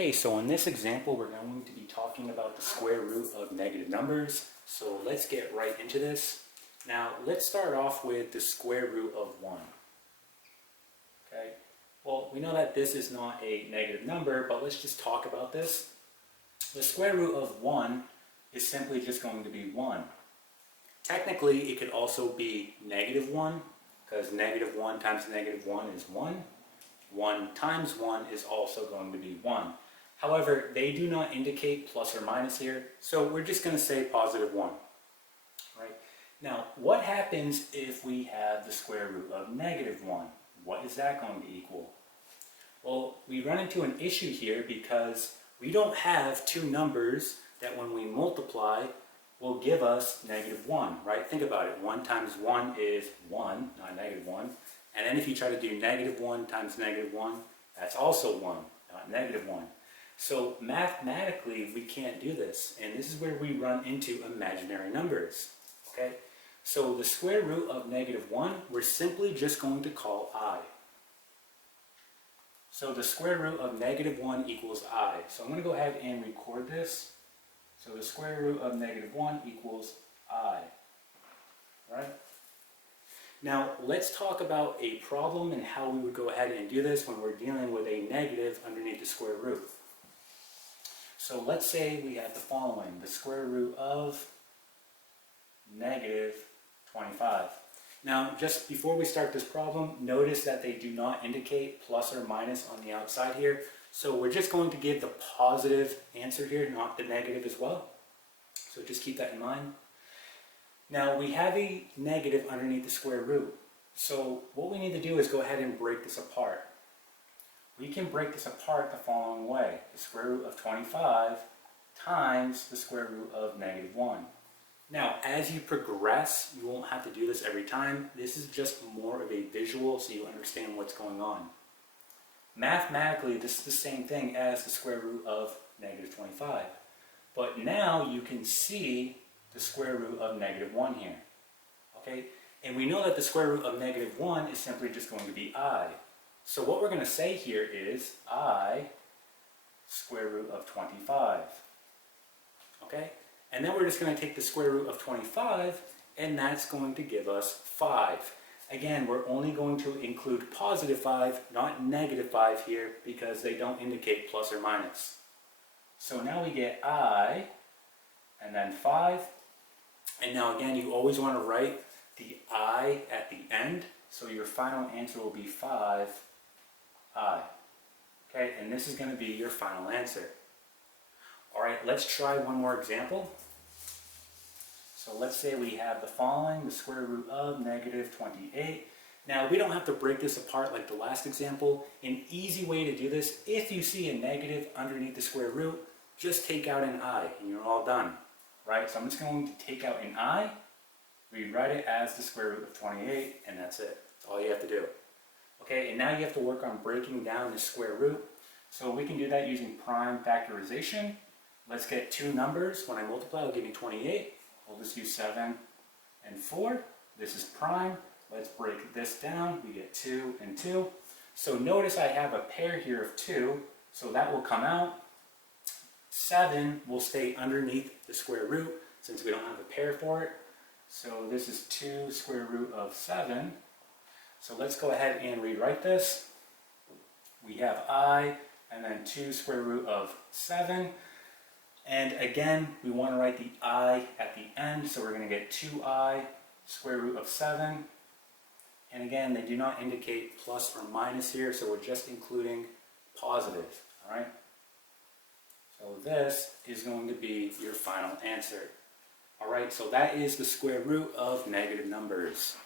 Okay, so in this example, we're going to be talking about the square root of negative numbers. So let's get right into this. Now, let's start off with the square root of 1. Okay, well, we know that this is not a negative number, but let's just talk about this. The square root of 1 is simply just going to be 1. Technically, it could also be negative 1, because negative 1 times negative 1 is 1. 1 times 1 is also going to be 1. However, they do not indicate plus or minus here, so we're just going to say positive 1. Right? Now, what happens if we have the square root of negative 1? What is that going to equal? Well, we run into an issue here because we don't have two numbers that when we multiply will give us negative 1, right? Think about it. 1 times 1 is 1, not negative 1. And then if you try to do negative 1 times negative 1, that's also 1, not negative 1. So mathematically, we can't do this. And this is where we run into imaginary numbers. Okay? So the square root of negative 1, we're simply just going to call I. So the square root of negative 1 equals I. So I'm going to go ahead and record this. So the square root of negative 1 equals I. Right? Now, let's talk about a problem and how we would go ahead and do this when we're dealing with a negative underneath the square root. So let's say we have the following, the square root of negative 25. Now, just before we start this problem, notice that they do not indicate plus or minus on the outside here. So we're just going to give the positive answer here, not the negative as well. So just keep that in mind. Now we have a negative underneath the square root. So what we need to do is go ahead and break this apart. We can break this apart the following way. The square root of 25 times the square root of negative 1. Now as you progress, you won't have to do this every time. This is just more of a visual so you understand what's going on. Mathematically, this is the same thing as the square root of negative 25. But now you can see the square root of negative 1 here. Okay? And we know that the square root of negative 1 is simply just going to be I. So what we're going to say here is I square root of 25. Okay? And then we're just going to take the square root of 25 and that's going to give us 5. Again, we're only going to include positive 5, not negative 5 here because they don't indicate plus or minus. So now we get I and then 5. And now again, you always want to write the I at the end. So your final answer will be 5I. Okay, and this is going to be your final answer. Alright, let's try one more example. So let's say we have the following, the square root of negative 28. Now we don't have to break this apart like the last example. An easy way to do this, if you see a negative underneath the square root, just take out an I and you're all done. Right? So I'm just going to take out an I, rewrite it as the square root of 28, and that's it. That's all you have to do. Okay, and now you have to work on breaking down the square root. So we can do that using prime factorization. Let's get two numbers. When I multiply, it'll give me 28. We'll just use 7 and 4. This is prime. Let's break this down. We get 2 and 2. So notice I have a pair here of 2, so that will come out. 7 will stay underneath the square root since we don't have a pair for it. So this is 2 square root of 7. So let's go ahead and rewrite this. We have I and then 2 square root of 7. And again, we want to write the I at the end. So we're going to get 2I square root of 7. And again, they do not indicate plus or minus here. So we're just including positive. All right. So this is going to be your final answer. Alright, so that is the square root of negative numbers.